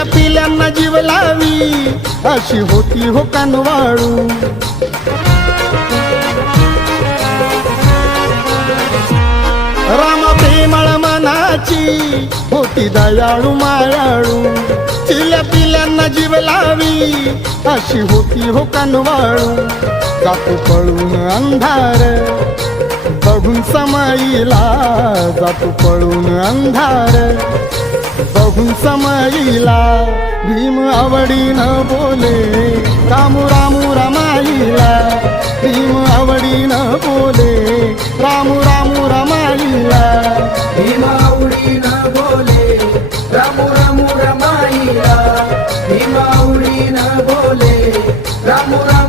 चिल्या पिल्यांना जीव लावी अशी होती हो कानवाळू। राम प्रेमळ मनाची होती दयाळू मायाळू। चिल्या पिल्यांना जीव लावी अशी होती हो कानवाळू। जातो पळून अंधार बघून समयीला, जातो पळून अंधार बघून समयीला। भीम आवडीनं बोले रामू रामू रमाईला, भीम आवडीनं बोले रामू रामू रमाईला। भीम आवडीनं बोले रामू रामू रमाईला, भीम आवडीनं बोले रामू रामू